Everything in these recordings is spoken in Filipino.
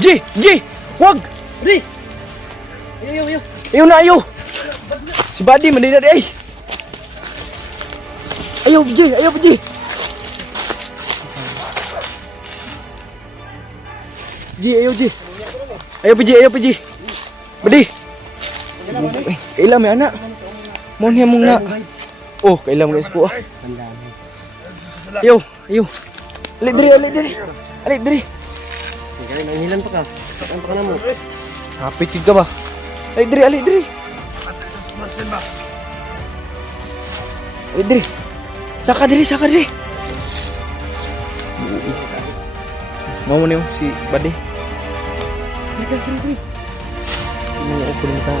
G! Wag! Di! Ayaw. Ayaw na ayaw! Si Buddy, mandi na di ay! Ayaw, G! Ayaw, G! G, ayaw, G! Ayaw, G! Ayaw, G! Buddy! Kailan may anak? Mohon niya mong na. Oh, kailan mo guys po ah. Ayaw, ayaw. Alik diri. Alik diri. Kaya nanghilan pa ka. Saan pa ka na mo? Hapit ka ba? Alik diri. Alik diri. Saka diri. Mau niyo si Buddy. Diri. Ini aku minta.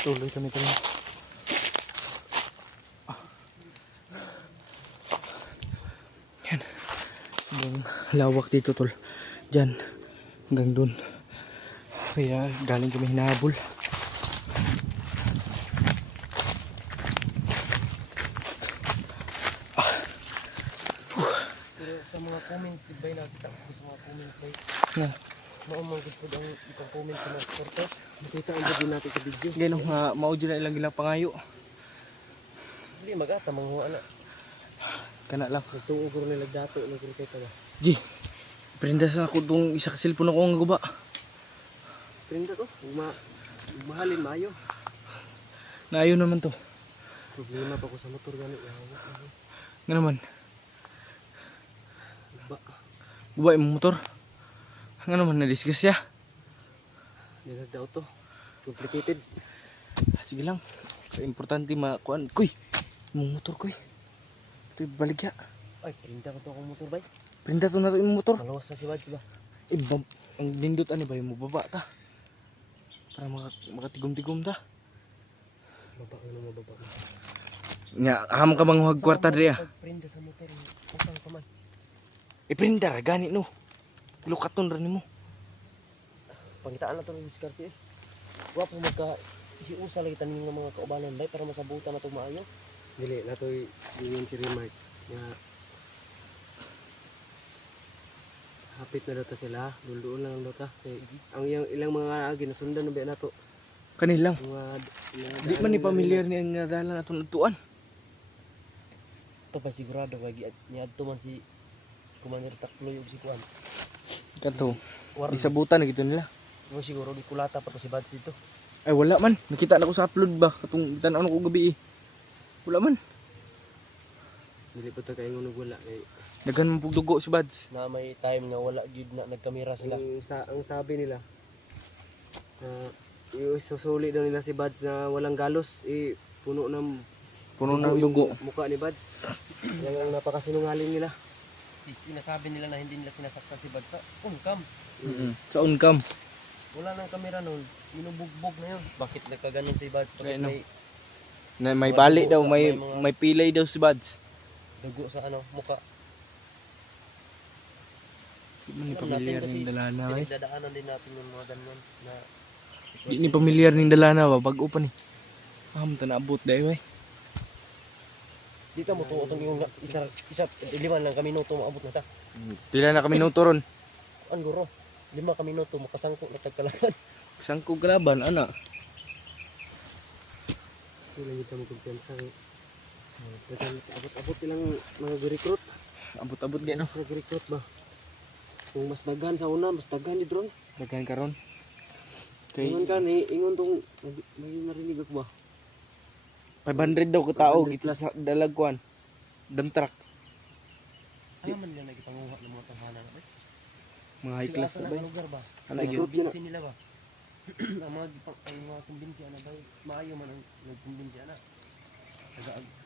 Tuloy kami. Yan. Hanggang lawak dito tol. Diyan. Hanggang dun. Kaya galing kami hinahabol. Sa mga comment, feedback nakita ko sa mga comment bay. Na. Maumagod po ang itong comment sa mga supporters. Nakita ang video natin sa video. Ganun nga maudio na ilang gilang pangayo. Hindi mag-ata manghuwa na. Kana lang. Nagtuog ko nila dato nagkita ba. G. Prindas na ako tong isa ka cellphone ako ang guba. Prinda to. Mahalin maayo. Naayo naman to. Problema pa ko sa motor gani. Nga naman. Ba. Guba yung motor. Nga naman na-discuss ya. Nila daw to. Complicated. Sige lang. Importante makuan. Kuy. Yung motor kuy. Ito yung baligya. Ay, prinda ko to akong motor bay. Prinda to na to yung motor. Malawas na si Wads ba? Ang nindot ano ba yung mababa ta. Para makatigom-tigom ta. Baba ko na mababa. Nga, aham ka bang huwag kwarta diri ah. Prinda sa motor. Usang ka man. Iprinda ra gani no. Lukaton ra nimo. Pangitaan na to ng diskarte eh. Wapo magka-hiusa lagi tanin ng mga kaubanan bay para masabutan na ito maayo. Dili, na to'y yun si Remark nga hapit na daw ta sila, duldoon lang daw ta. Ang ilang mga agi na sundan na ba na to. Kanilang. Di man ni Mga pamilyar ni ang nadalan atong natuan. ito pa sigurado kay niadto man si Commander Takloy ug si Kuan. Kato. War Isabutan na gito nila. mo siguro di kulata pa to si Bads dito. Ay wala man. Nakita na ko sa upload ba katong tan-aw ko gabi eh. Wala man. Dili pa ta kay ngono wala kay Daghan man pugdugo si Bads. na may time nga wala gid na nagkamera sila. Ang sabi nila isusuli daw nila si Bads na walang galos puno ng dugo. mukha ni Bads. Yan ang napakasinungaling nila. Sinasabi nila na hindi nila sinasaktan si Bads sa uncam. Sa uncam. Wala nang kamera noon, minubugbog na yun. Bakit nagkaganon si Bads? Kaya Bakit no. may Na may bali daw, may may pilay daw si Bads. dugo sa mukha? Di man ni pamilyar ning dalana ay. Pinagdadaanan din natin yung mga ganun na Di ni pamilyar ning dalana ba bag-o pa ni. Ta naabot dai way. di ka mo tuwa itong yung isa 5 lang kami minuto maabot na ta. Pila na kami nuto ron. Ang guro, 5 kami minuto makasangkot na tagkalaban. Sangkog kalaban ana. Wala kita mo kumpiyansa rin. Abot-abot ilang mga recruit. Abot-abot gyud no. Mas nag-recruit ba? Kung mas daghan sa una, mas daghan ni drone. Daghan karon. Kay Ingon ka ni, ingon tong may narinig ako ba? 500 daw ka tao 500 gito plus. sa dalagkuan. Dump truck. Ano man nila nagipanguha ng mga tahanan na ba? Mga high class na ba? Sa lugar ba? Ano Ang yun? kumbinsi nila ba? Ang mga kumbinsi ana ba? Maayo man ang nagkumbinsi ana.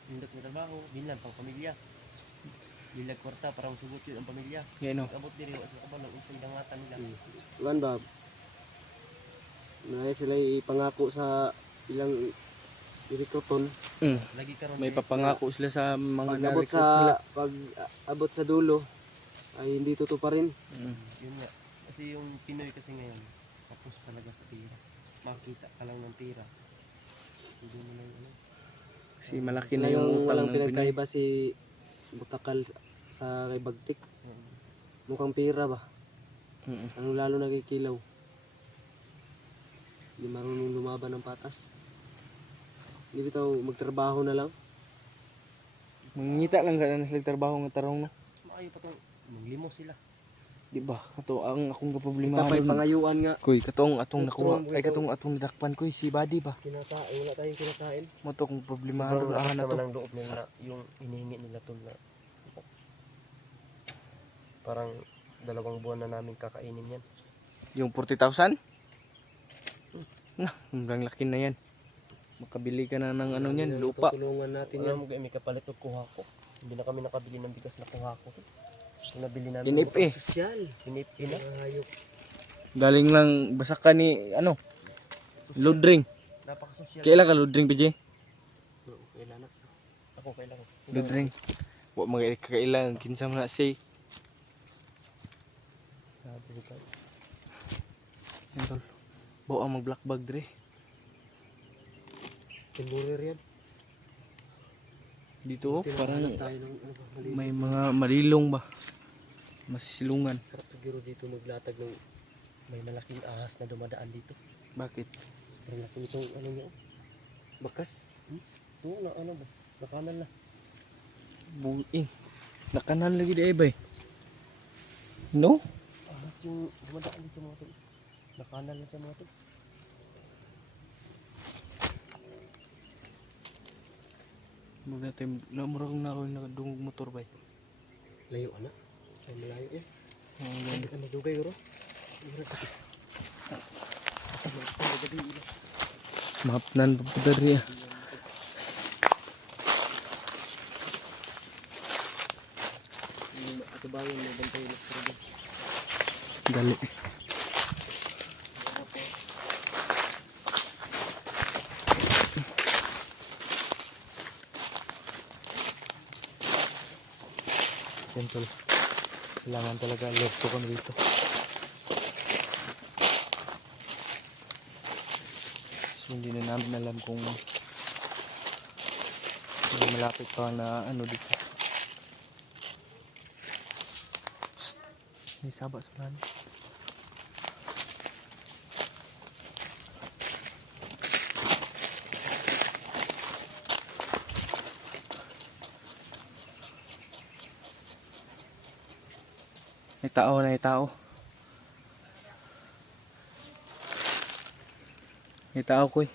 Nindot ng trabaho, bilang pang pamilya. Bilag kwarta para masugot yun ang pamilya. Yan o. Abot diri wa sa kaban ng isang dangatan nila. Kuan ba? na sila ipangako sa ilang irikoton. Lagi ka ron May papangako sila sa mga Pag-abot na-recruit nila. pag-abot sa dulo ay hindi totoo pa rin. Yun nga. Kasi yung Pinoy kasi ngayon, tapos talaga sa pira. Makita ka lang ng pira. Hindi mo lang ano. Kasi malaki na yung utang Walang ng Pinoy. pinagkaiba si Butakal sa kay Bagtik. Mukhang pira ba? Ano lalo nakikilaw. Hindi marunong lumaban ng patas. Hindi bitaw magtrabaho na lang. Mangita lang ka na sila trabaho ng tarong no. Mas maayo pa itong maglimo sila. Di ba? Kato ang akong kaproblema Tapay pangayuan nga. Koy, katong atong nakuha, Utrom, ay katong atong nadakpan koy si Buddy ba? Kinakain, wala tayong kinakain. Mo to kung problema Sobrang na lakas to. naman ang loob nila yung hinihingi nila to na parang 2 buwan na namin kakainin yan. Yung 40,000? Na, ang laki na yan. Makabili ka na ng ano niyan, lupa. Tulungan natin yan. Alam mo, may kapalit ng kuha ko. Hindi na kami nakabili ng bigas na kuha ko. Yung nabili namin. Inip eh. Sosyal. Inip na. Mga hayop. Galing lang basakan ni ano, Ludring. Napakasosyal. Kailan ka Ludring PJ? Kailan na. Ako kailangan. Ludring. Wa mga kailan kinsa man na say. Yan tol. Bo ang mag black bag dre. Temporary yan. Dito oh, parang Tayo ng ano ba, mali. may mga malilong ba. Masisilungan. Sarap siguro dito maglatag ng May malaking ahas na dumadaan dito. Bakit? sobrang laki nitong ano niya. Bakas. Oo na ano ba? Nakanan na. Buing. Nakanan lagi di ay bay. No? Ahas yung dumadaan dito mga to. Nakanan na sa mga to. Mura tayo, namura kong nakadungog motor bay. Layo na. Ay malayo yan. Oh, yan. Hindi ka madugay bro. Mapnan pa po dari ah. Ito ba yung may bantay na sa Dali. Yan tol. Kailangan talaga alerto kami dito. So, hindi na namin alam kung may malapit pa na ano dito. May saba sa plano. May tao na, may tao. May tao ko eh.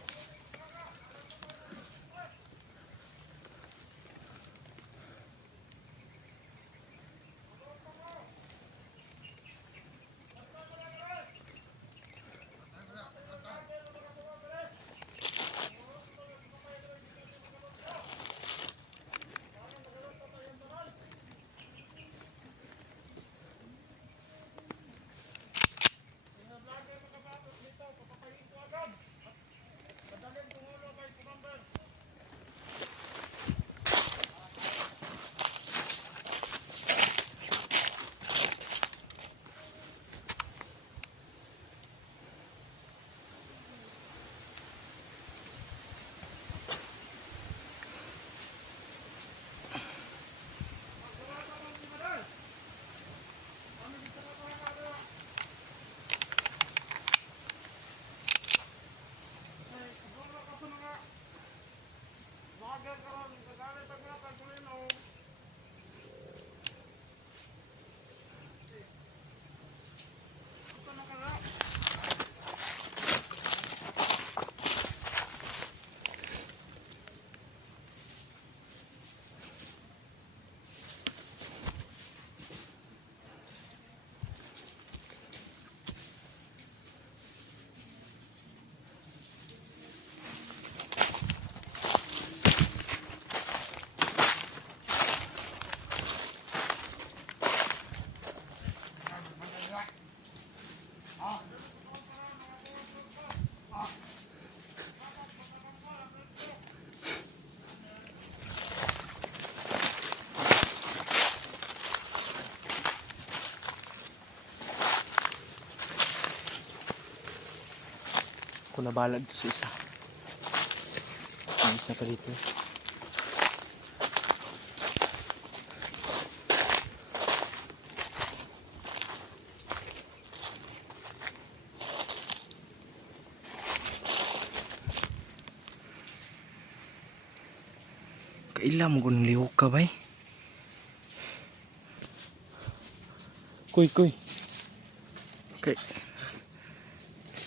Ako na bahala dito sa isa. May isa pa dito. Kailan mo kung lihok ka ba eh? Kuy.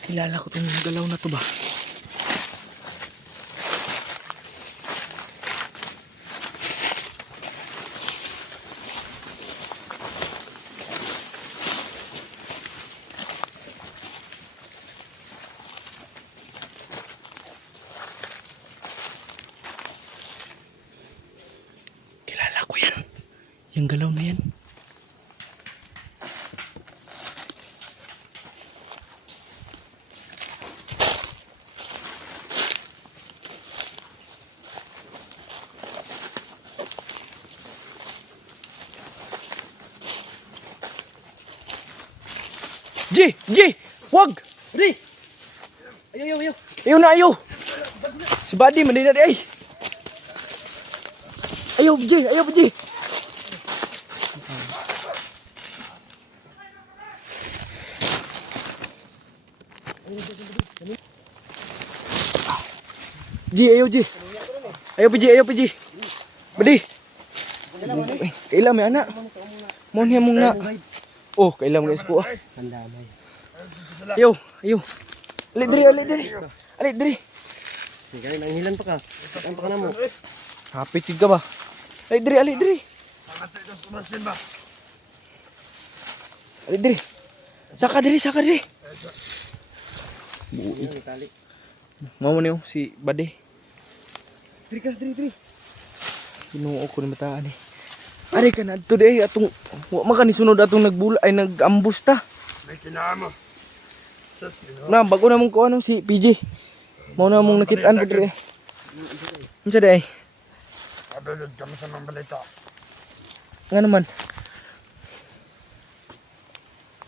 Kilala ko tong galaw na to ba? Kilala ko yan. Yung galaw na yan. G! Wag! Buddy! Ayaw. Ayaw na ayaw! Si Buddy, mandi na di ay! Ayaw, G! Ayaw, G! Ayaw, G! Buddy! Kailan may anak? Mohon niya mong na. Oh, kailan mo guys po ah. Pandamay. Ayaw. Alit diri. Sige, nanghilan pa ka. Saan pa ka na mo? Hapit ka ba? Alit diri. Alit diri. Saka diri. Buit. Tali. Mau niyo si Bade. Diri. Pinuo ko ni mataan eh. Ari ka na today atong wa man ni sunod atong nagbula ay nagambus ta. May kinamo. Na bago na mong kuano si PJ. Mao na mong nakitaan ko dire. Unsa day? Abelod kami sa mga balita. Nga naman.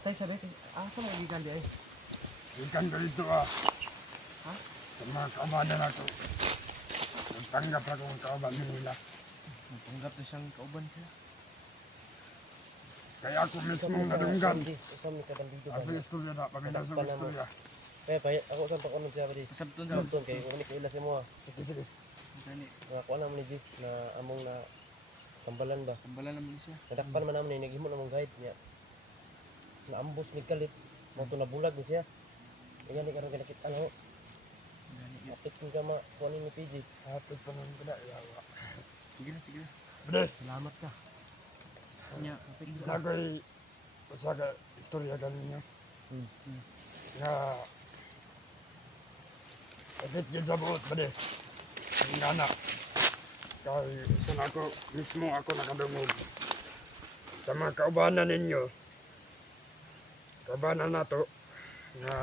Tay sabi kay asa mo gikan di ay? Ikan ko dito ah. Ha? Sa mga kaubanan ako. Nagtanggap ako ng kaubanan nila. Tanggap na siyang kauban siya. Kaya ako mismo nadunggan. Usam ni kabandido. Asa istorya na, pamilas ng istorya. Ako saan pa kuno siya buddy. Sabton Sabton kay unik ila si mo. Sige. Nga kuha naman ni G na among na tambalan ba. Tambala naman siya. Nadakpan man naman ni naghimo namong guide niya. Naambos ni kalit. Mo to nabulag ni siya. Kaya ni karon kinakit ano. Apit ka ma kuha ni PG. Hapit pa nang gina. Yawa. Sige na. Bade, Salamat ka. Nya, nagoy pasaga istorya ganinyo. Nga Abit gid sa buot, bade. Ang nana. Kay saan ako, mismo ako nakadungog. Sa mga kaubanan ninyo. Kaubanan na to. Nga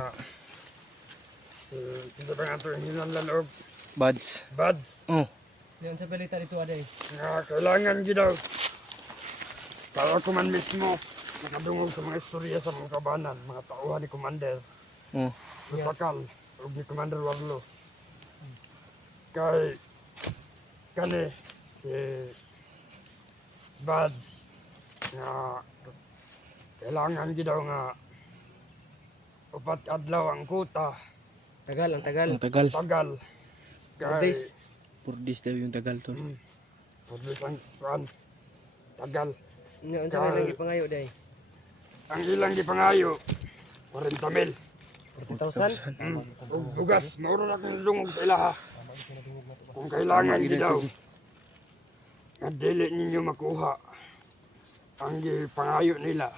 si kita pa nga ito yung hinanlan og Buds. buds. Oh. Diyan sa balita dito aday. Nga kailangan gid daw. Kaya ako man mismo nakadungog sa mga istorya sa mga kaubanan, mga tauhan ni Commander. Oh. Tutakal, o ni Commander Warlo. Kay kani si Buds nga kailangan gid daw nga upat adlaw ang kuta Tagal. Ang tagal. tagal. 4 days. 4 days daw yung tagal to. Pudlis ang kuan tagal. Nga unsa may lang gipangayo day? Ang ilang gipangayo 40,000. 40,000. Og bugas mauro na kong lungog sa ilaha. Kung kailangan gid daw nga dili ninyo makuha ang gipangayo nila.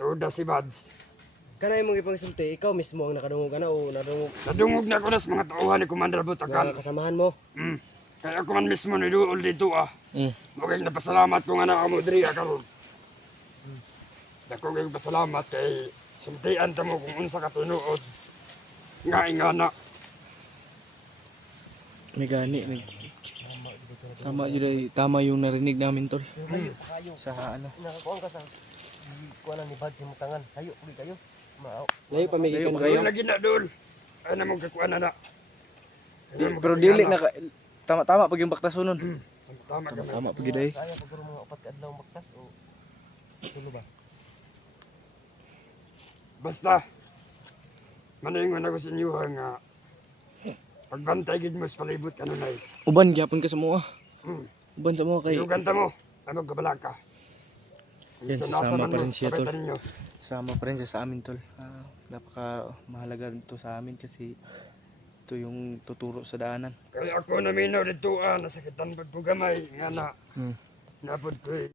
Tuda si Buds. Kanay mong ipangsulti, ikaw mismo ang nakadungog ana o nadungog Nadungog na ko na sa mga tauhan ni Commander nga Butakal. kasamahan mo? Kaya ako man mismo niduol dito ah. Maging napasalamat ko nga na amo diri karon. Dako kay pasalamat kay suntian ta mo kung unsa ka tinuod. Nga ingana. May gani. Tama yung narinig namin tol. Kayo. Sa ano. Nakakuan ka sa kuha na ni Bad si Mutangan. Kayo, uli kayo. Maaw. Layo pamigikan Layo pa kayo. Kayo lagi na dul. Ay na mong kakuan na. Pero dili na ka, tama pag yung baktasonon. Tama ka na. Tama pag yun ay. Kaya pag mga upat ka adlaw magtas o tulo ba? Basta, maningon ako sa inyo nga pagbantay gid mo sa palibot ka nun ay. Uban gyapon ka sa mua. Hmm. Uban sa mua kay Yung ganta mo, ay magkabalag ka. Yan, Sa sasama nasa man pa mo, rin siya, tol. kapitan ninyo. sama pa rin siya sa amin tol. Napaka mahalaga to sa amin kasi ito yung tuturo sa daanan. Kaya ako naminaw dito nasakitan pagpugamay nga na Hmm. napod ko